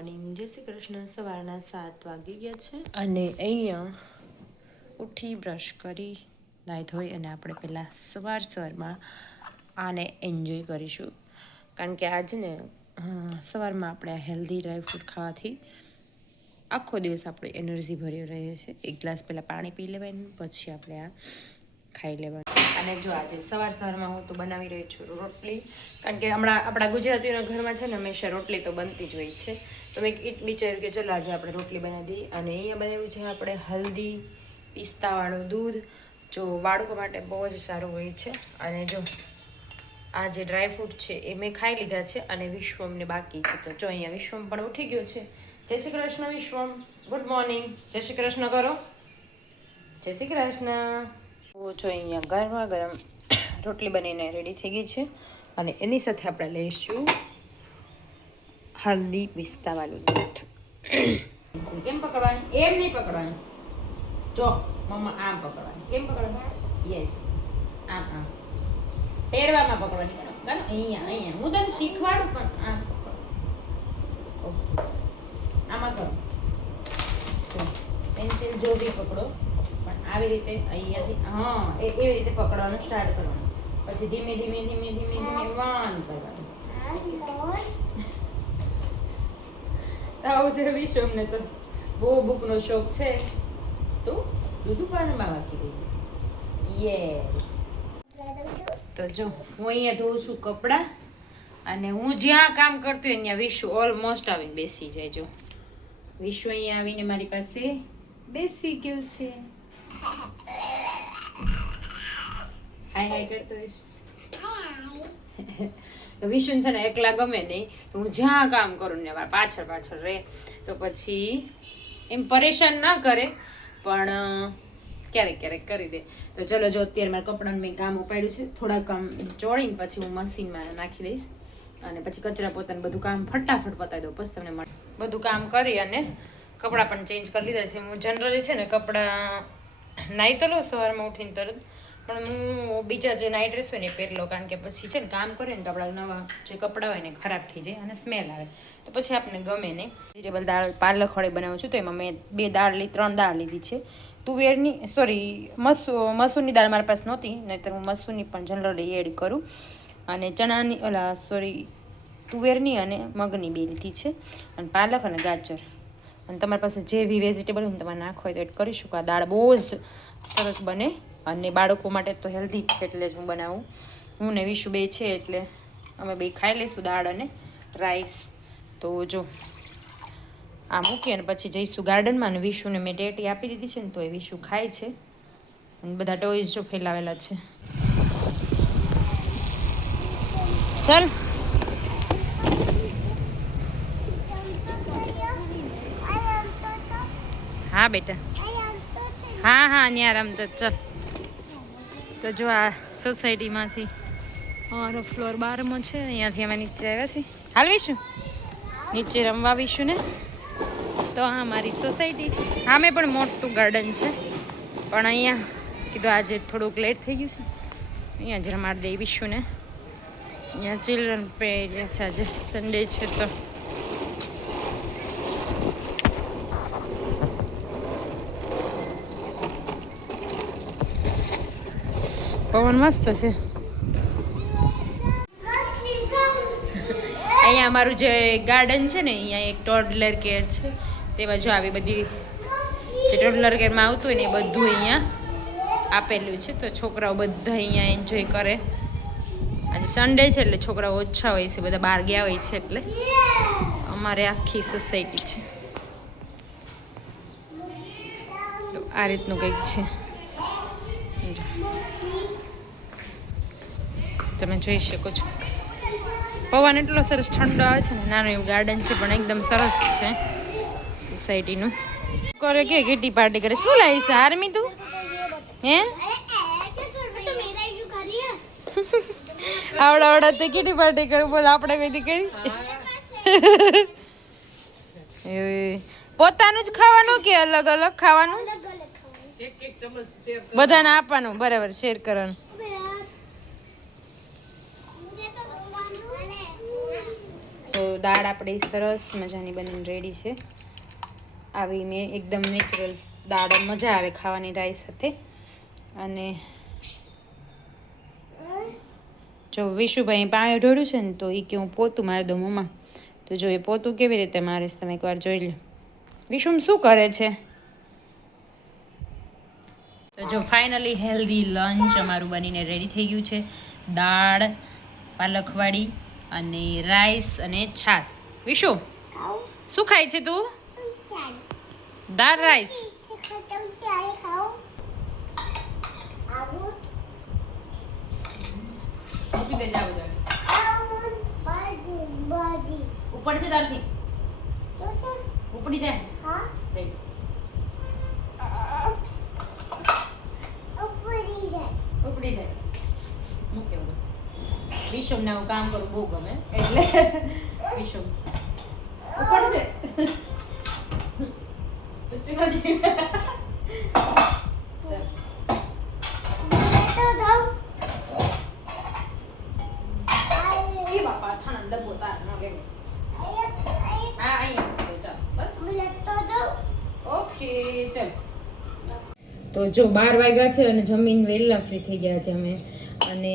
Morning, જય શ્રી કૃષ્ણ. સવારના 7 વાગી ગયા છે અને અહીંયા ઉઠી બ્રશ કરી નાહી ધોઈ અને આપણે પહેલાં સવારમાં આને એન્જોય કરીશું. કારણ કે આજે ને સવારમાં આપણે હેલ્ધી ડ્રાયફ્રૂટ ખાવાથી આખો દિવસ આપણી એનર્જી ભરી રહે છે. એક ગ્લાસ પહેલાં પાણી પી લેવાનું, પછી આપણે આ ખાઈ લેવાનું. અને જો આજે સવારમાં હું તો બનાવી રહી છું રોટલી, કારણ કે હમણાં આપણા ગુજરાતીઓના ઘરમાં છે ને હંમેશા રોટલી તો બનતી જ હોય છે. તો મેં વિચાર્યું કે ચલો આજે આપણે રોટલી બનાવી દઈએ. અને અહીંયા બનાવ્યું છે આપણે હલ્દી પિસ્તાવાળું દૂધ, જો બાળકો માટે બહુ જ સારું હોય છે. અને જો આ જે ડ્રાયફ્રૂટ છે એ મેં ખાઈ લીધા છે અને વિશ્વમને બાકી છે. તો જો અહીંયા વિશ્વમ પણ ઉઠી ગયો છે. જય શ્રી કૃષ્ણ વિશ્વમ, ગુડ મોર્નિંગ. જય શ્રી કૃષ્ણ કરો. જય શ્રી કૃષ્ણ. જો અહીંયા ગરમા ગરમ રોટલી બનીને રેડી થઈ ગઈ છે અને એની સાથે આપણે લઈશું હલ્દી પિસ્તાવાળું દૂધ. કેમ પકડવાની? એમ નહીં પકડવાની. જો મમ્મા આમ પકડવાની. કેમ પકડવાની? યસ, આમ આમ ટેરવામાં પકડવાની. ગાનો અહીંયા હું તને શીખવાડું પણ આમ પકડ. ઓકે, આમાં કરો. જો પેન્સિલ જો બી પકડો પણ આવી રીતે અહીંયાથી એવી રીતે પકડવાનું સ્ટાર્ટ કરવાનું. પછી ધીમે ધીમે વાન કરવાનું. આવું છે વિશ્વમને તો બહુ બુકનો શોખ છે. તું દૂધ પાણીમાં વાકી દઈ. યસ. તો જો હું અહીંયા ધોઉં છું કપડાં અને હું જ્યાં કામ કરતી હોય ત્યાં વિશ્વ ઓલમોસ્ટ આવીને બેસી જાય. જો વિશ્વ અહીંયા આવીને મારી પાસે બેસી ગયું છે. હાય કરતો હોઈશ. વિષ્ણુ છે ને એકલા ગમે નહીં, તો હું જ્યાં કામ કરું ને પાછળ રહે તો પછી એમ પરેશાન ના કરે પણ ક્યારેક કરી દે. તો ચલો જો અત્યારે મારા કપડાનું મેં કામ ઉપાડ્યું છે, થોડા કામ ચોળીને પછી હું મશીનમાં નાખી દઈશ અને પછી કચરા પોતાનું બધું કામ ફટાફટ પતાવી દઉં. પછી તમને મળે બધું કામ કરી અને કપડાં પણ ચેન્જ કરી લીધા છે. હું જનરલી છે ને કપડાં નાહી તો લઉં સવારમાં ઉઠીને તરત, પણ હું બીજા જે નાઇટ ડ્રેસ હોય ને એ પહેરી લઉં. કારણ કે પછી છે ને કામ કરે ને તો આપણા નવા જે કપડાં હોય ને ખરાબ થઈ જાય અને સ્મેલ આવે, તો પછી આપણને ગમે નહીં. વેજીટેબલ દાળ પાલક વડે બનાવું છું. તો એમાં મેં 3 દાળ લીધી છે. તુવેરની મસૂરની દાળ મારી પાસે નહોતી, નહીંતર હું મસૂરની પણ જનરલી એડ કરું. અને ચણાની તુવેરની અને મગની 2 લીધી છે. અને પાલક અને ગાજર. અને તમારી પાસે જે બી વેજીટેબલ હોય ને તમારે નાખવા હોય તો એડ કરી શકો. આ દાળ બહુ જ સરસ બને અને બાળકો માટે તો હેલ્ધી જ છે એટલે જ હું બનાવું. હું ને વિશુ 2 છે એટલે અમે 2 ખાઈ લઈશું દાળ અને રાઈસ. તો જો આ મૂકી અને પછી જઈશું ગાર્ડનમાં. અને વિશુને મેં ડેટી આપી દીધી છે ને તો એ વિશુ ખાય છે. અને બધા ટોયઝ જો ફેલાવેલા છે. ચાલ હા બેટા, હા ત્યાં રમતો. ચાલ તો જો આ સોસાયટીમાંથી અમારો ફ્લોર 12માં છે, અહીંયાથી અમે નીચે આવ્યા છીએ. હાલવીશું નીચે રમવા આવીશું ને. તો હા મારી સોસાયટી છે. હા મેં પણ મોટું ગાર્ડન છે, પણ અહીંયા કીધું આજે થોડુંક લેટ થઈ ગયું છે, અહીંયા જ રમાડી દઈ વિશુને. અહીંયા ચિલ્ડ્રન પ્લે એરિયા છે, આજે સન્ડે છે તો. પવન મસ્ત છે. અહીંયા અમારું જે ગાર્ડન છે ને અહીંયા એક ટોડલર કેર છે. તેમાં જો આવી બધી જે ટોડલર કેરમાં આવતું હોય ને એ બધું અહીંયા આપેલું છે. તો છોકરાઓ બધા અહીંયા એન્જોય કરે. આજે સન્ડે છે એટલે છોકરાઓ ઓછા હોય છે, બધા બહાર ગયા હોય છે. એટલે અમારે આખી સોસાયટી છે. તો આ રીતનું કંઈક છે, તમે જોઈ શકો છો. પવન એટલો સરસ ઠંડો આવે છે ને. નાનું એવું ગાર્ડન છે પણ એકદમ સરસ છે સોસાયટીનું. કરે કે કીટી પાર્ટી કરે. શું લાવીશ આર્મી તું? હે આવડા તે કીટી પાર્ટી કરું બોલ. આપણે કઈ કરી પોતાનું જ ખાવાનું કે અલગ અલગ ખાવાનું? બધાને આપવાનું, બરાબર, શેર કરવાનું. તો દાળ આપણી સરસ મજાની બનીને રેડી છે. આવી મેં એકદમ નેચરલ દાળ મજા આવે ખાવાની રાઈસ સાથે. અને જો વિશુભાઈ પાણી ઢોળ્યું છે ને તો એ કે હું પોતું મારી દઉં મમ્મા. તો જો એ પોતું કેવી રીતે મારીશ તમે એકવાર જોઈ લો. વિશુમ શું કરે છે? તો જો ફાઇનલી હેલ્ધી લંચ અમારું બનીને રેડી થઈ ગયું છે. દાળ પાલકવાળી અને રાઈસ અને છાશ. વિશુ શું ખાય છે તું? દાળ રાઈસ. ઉપડશે તારથી ઉપડી જાય. ઉપડી જાય. મૂકે વિશમ ને હું કામ કરું બહુ ગમે એટલે વિશમ ઉપડશે. તો જો 12 વાગ્યા છે અને જમીન વહેલા ફ્રી થઈ ગયા છે અમે. અને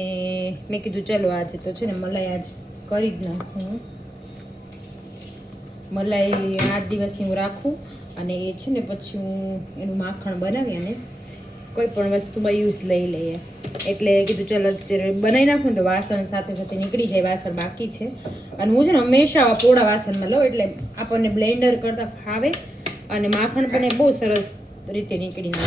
મેં કીધું ચલો આજે તો છે ને મલાઈ આજ કરી જ નાખું. મલાઈ 8 દિવસની હું રાખું અને એ છે ને પછી હું એનું માખણ બનાવી અને કોઈ પણ વસ્તુમાં યુઝ લઈ લઈએ. એટલે કીધું ચલો અત્યારે બનાવી નાખું ને તો વાસણ સાથે સાથે નીકળી જાય. વાસણ બાકી છે અને હું છે ને હંમેશા પોળા વાસણમાં લઉં એટલે આપણને બ્લેન્ડર કરતાં ફાવે અને માખણ પણ એ બહુ સરસ રીતે નીકળી છે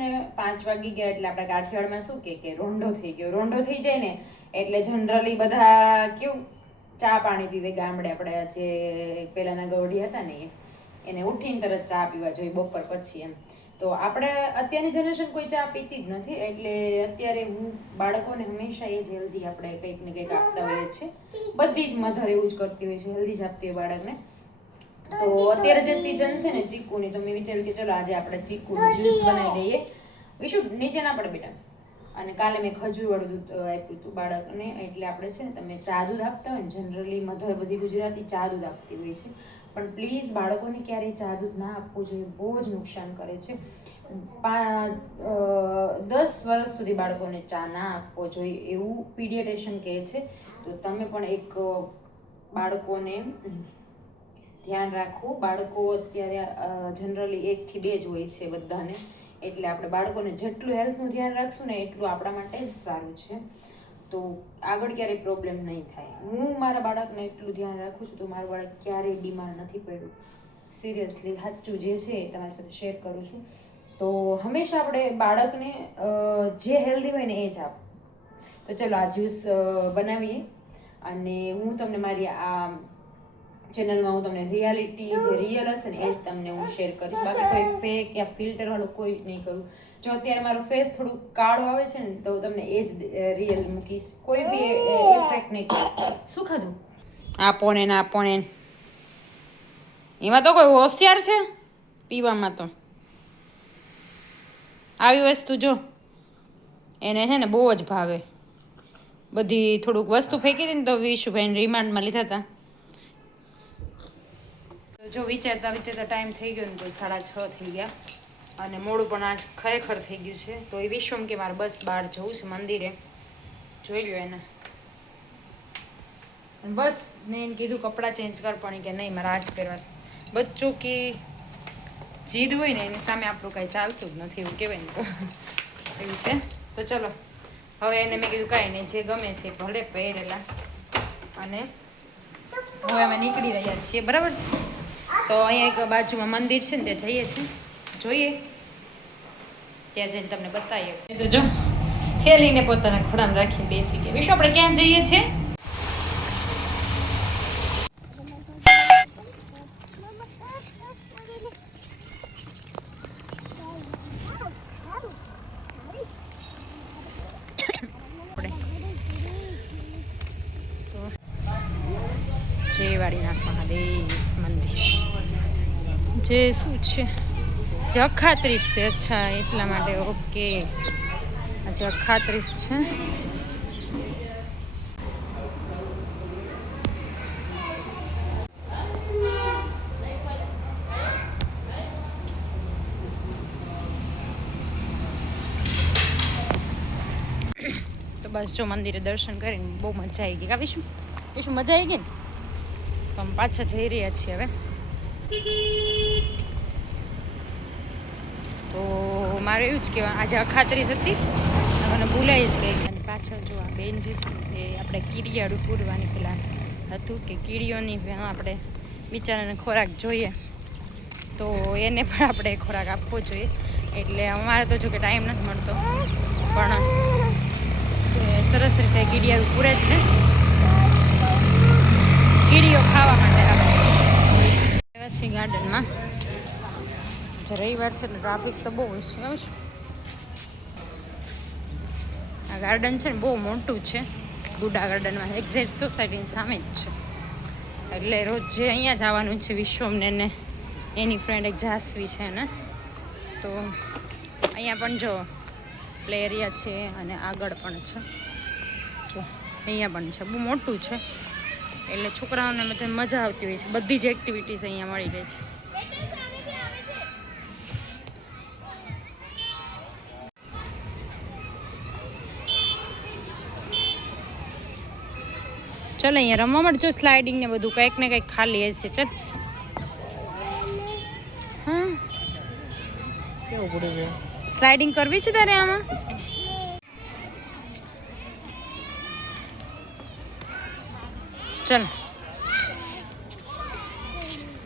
ને. 5 વાગી ગયા એટલે આપણા કાઠિયાવાડમાં શું કે રોંઢો થઈ ગયો. રોંઢો થઈ જાય ને એટલે જનરલી બધા કેવું ચા પાણી પીવે. ગામડે આપણે જે પેલાના ગવડી હતા ને એને ઉઠીને તરત ચા પીવા જોઈએ બપોર પછી એમ. તો આપણે અત્યારની જનરેશન કોઈ ચા પીતી જ નથી. એટલે અત્યારે હું બાળકોને હંમેશા એ જ હેલ્ધી આપણે કંઈક ને કંઈક આપતા હોઈએ છીએ. બધી જ મધર એવું જ કરતી હોય છે, હેલ્ધી જ આપતી હોય બાળકને. તો અત્યારે જે સિઝન છે ને ચીકુની, તો મેં વિચાર્યું કે ચલો આજે આપણે ચીકુનું જ્યુસ બનાવી દઈએ. વિશુ નીચે ના પડે બેટા. અને કાલે મેં ખજૂરવાળું દૂધ આપ્યું હતું બાળકને. એટલે આપણે છે ને તમે ચા દૂધ આપતા હોય ને જનરલી મધર બધી ગુજરાતી ચા દૂધ આપતી હોય છે. પણ પ્લીઝ બાળકોને ક્યારેય ચા દૂધ ના આપવું જોઈએ. બહુ જ નુકસાન કરે છે. 10 વર્ષ સુધી બાળકોને ચા ના આપવો જોઈએ એવું પીડિયાટ્રિશિયન કહે છે. તો તમે પણ એક બાળકોને ધ્યાન રાખો. બાળકો અત્યારે જનરલી 1 થી 2 જ હોય છે બધાને. એટલે આપણે બાળકોને જેટલું હેલ્થનું ધ્યાન રાખશું ને એટલું આપણા માટે જ સારું છે. તો આગળ ક્યારેય પ્રોબ્લેમ નહીં થાય. હું મારા બાળકને એટલું ધ્યાન રાખું છું તો મારું બાળક ક્યારેય બીમાર નથી પડ્યું. સિરિયસલી સાચું જે છે એ તમારી સાથે શેર કરું છું. તો હંમેશા આપણે બાળકને જે હેલ્ધી હોય ને એ જ આપો. તો ચલો આ જ્યુસ બનાવીએ અને હું તમને મારી આ ચેનલમાં હું તમને રિયાલિટી જે રિયલ હશે ને એ જ તમને હું શેર કરીશ. બાકી કોઈ ફેક યા ફિલ્ટર વાળું કોઈ નહીં કરું. જો અત્યારે મારો ફેસ થોડું કાળો આવે છે ને તો તમને એ જ રિયલ મૂકીશ. કોઈ બી ઇફેક્ટ નહીં કરું. શું ખાધું? આપો ને આપો ને. એમાં તો કોઈ હોશિયાર છે પીવામાં. તો આવી વસ્તુ જો એને છે ને બહુ જ ભાવે. બધી થોડુંક વસ્તુ ફેંકી હતી ને તો વિશુભાઈને રિમાન્ડમાં લીધા હતા. જો વિચારતા ટાઈમ થઈ ગયો ને તો 6:30 થઈ ગયા અને મોડું પણ આજ ખરેખર થઈ ગયું છે. તો એ વિશ્વમ કે મારે બસ બહાર જવું છે મંદિરે. જોઈ લ્યો એને. બસ મેં એને કીધું કપડાં ચેન્જ કર પણ કે નહીં મારે આજ પહેરવાશે. બચ્ચો કે જીદ હોય ને એની સામે આપણું કાંઈ ચાલતું જ નથી એવું કહેવાય ને એવું છે. તો ચલો હવે એને મેં કીધું કાંઈ નહીં જે ગમે છે ભલે પહેરેલા. અને હવે અમે નીકળી રહ્યા છીએ બરાબર છે. તો અહીંયા એક બાજુમાં મંદિર છે ને ત્યાં જઈએ છીએ. જોઈએ ત્યાં જઈને તમને બતાવીએ. તો જો ખેલીને પોતાના ખોડામાં રાખીને બેસી ગયા. વિશ્વ આપણે ક્યાં જઈએ છીએ? જય વાડીનાથ મહાદેવ મંદિર. જે શું છે? જખાત્રીસ છે. અચ્છા એટલા માટે. ઓકે આજે 31 છે. તો બસ જો મંદિરે દર્શન કરીને બહુ મજા આવી ગઈ. કાવીશું શું મજા આવી ગઈ ને? તો અમે પાછા જઈ રહ્યા છીએ હવે. તો મારે એવું જ કહેવાય, આજે 31 હતી, મને ભૂલાઈ જ ગઈ. અને પાછળ જો આ બેન જે છે એ આપણે કીડિયાળું પૂરવાની પેલા હતું કે કીડીઓની આપણે બિચારાને ખોરાક જોઈએ તો એને પણ આપણે ખોરાક આપવો જોઈએ. એટલે અમારે તો જો કે ટાઈમ નથી મળતો, પણ સરસ રીતે કીડિયાળું પૂરે છે. કીડીઓ ખાવા માટે આપણે છીએ ગાર્ડનમાં. રવિવાર છે એટલે ટ્રાફિક તો બહુ હશે. આવે શું આ ગાર્ડન છે ને બહુ મોટું છે. ગુડા ગાર્ડનમાં એક્ઝેક્ટ સોસાયટીની સામે જ છે. એટલે રોજ જે અહીંયા જવાનું છે વિશ્વમને ને એની ફ્રેન્ડ એક જાસવી છે ને, તો અહીંયા પણ જો પ્લે એરિયા છે અને આગળ પણ છે. જો અહીંયા પણ છે, બહુ મોટું છે. એટલે છોકરાઓને બધા મજા આવતી હોય છે. બધી જ એક્ટિવિટીઝ અહીંયા મળી રહે છે. ચલ અહીંયા રમવા માટે જો સ્લાઇડિંગ ને બધું કંઈક ને કંઈક ખાલી હશે. ચલ હા, કેવું પડે છે? સ્લાઇડિંગ કરવી છે તારે આમાં? ચલ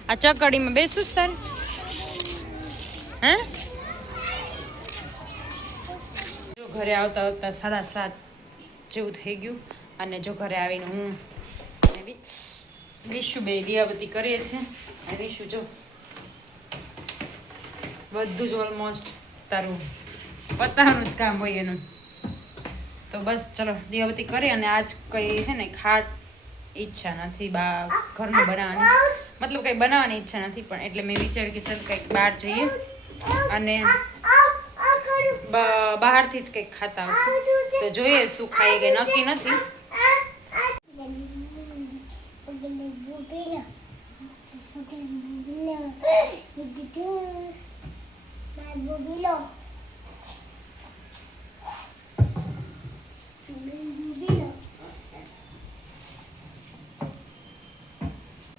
આ ચકડીમાં બેસું જ તારે? હે જો ઘરે આવતા આવતા 7:30 જેવું થઈ ગયું. અને જો ઘરે આવીને હું વિશુ બે દિયાબત્તી કરીએ છીએ. અને વિશુ જો બધું જ ઓલમોસ્ટ તારું પતાવવાનું જ કામ હોય એનું. તો બસ ચલો દિયાબત્તી કરી. અને આજ કંઈ છે ને ખાસ ઈચ્છા નથી ઘરનું બનાવવાની, મતલબ કંઈ બનાવવાની ઈચ્છા નથી. પણ એટલે મેં વિચાર્યું કે ચાલ કંઈક બહાર જઈએ અને બહારથી જ કંઈક ખાતા આવશું. તો જોઈએ શું ખાઈએ, કંઈ નક્કી નથી.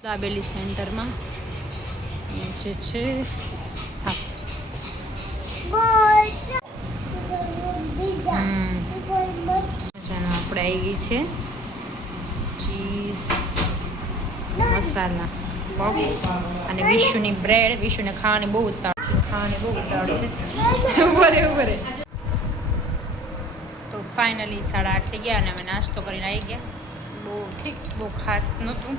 દાબેલી સેન્ટરમાં જે છે હા આપણે આવી ગઈ છે ચીઝ મસાલા પફ અને વિશુની બ્રેડ. વિશુને ખાવાની બહુ ઉતાવળ છે. બરે તો ફાઇનલી 8:30 થઈ ગયા અને અમે નાસ્તો કરીને આવી ગયા. બહુ ઠીક, બહુ ખાસ નહોતું.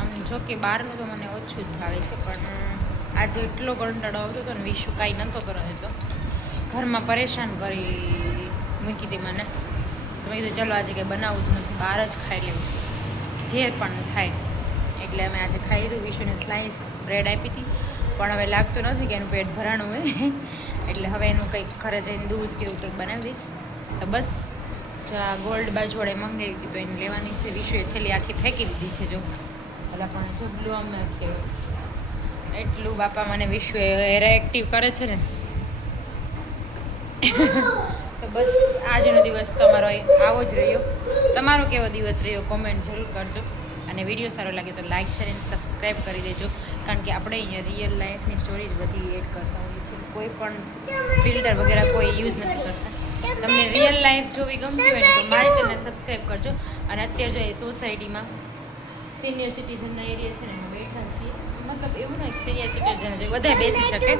આમ જો કે બહારનું તો મને ઓછું જ ભાવે છે, પણ આજે એટલો કંટાળો આવતો હતો ને. વિશુ કાંઈ નહોતો કરવા દેતો, ઘરમાં પરેશાન કરી મૂકી દે મને. તો મેં કીધું ચલો આજે કંઈ બનાવવું જ નથી, બહાર જ ખાઈ લેવું જે પણ થાય. એટલે અમે આજે ખાઈ લીધું. વિશુને સ્લાઇસ બ્રેડ આપી હતી, પણ હવે લાગતું નથી કે એનું પેટ ભરાણું હોય. એટલે હવે એનું કંઈક ઘરે જઈને દૂધ કે એવું કંઈક બનાવી દઈશ. તો બસ જો આ ગોલ્ડ બાજુવાળે મંગાવી હતી તો એને લેવાની છે. વિશુએ થેલી આખી ફેંકી દીધી છે. જો એટલે પણ જબલું આમ નાખીએ એટલું બાપા મને વિશુએ એક્ટિવ કરે છે ને. તો બસ આજનો દિવસ તમારો આવો જ રહ્યો. તમારો કેવો દિવસ રહ્યો કોમેન્ટ જરૂર કરજો. અને વિડીયો સારો લાગે તો લાઇક શેર અને સબસ્ક્રાઈબ કરી દેજો. કારણ કે આપણે અહીંયા રિયલ લાઈફની સ્ટોરીઝ બધી એડ કરતા હોઈએ છીએ. કોઈ પણ ફિલ્ટર વગેરે કોઈ યુઝ નથી કરતા. તમને રિયલ લાઈફ જોવી ગમતી હોય ને તો મારી ચેનલને સબસ્ક્રાઈબ કરજો. અને અત્યારે જો એ સોસાયટીમાં સિનિયર સિટીઝનના એરિયા છે ને એમાં બેઠા છીએ. મતલબ એવું નહીં સિનિયર સિટીઝન બધા બેસી શકે.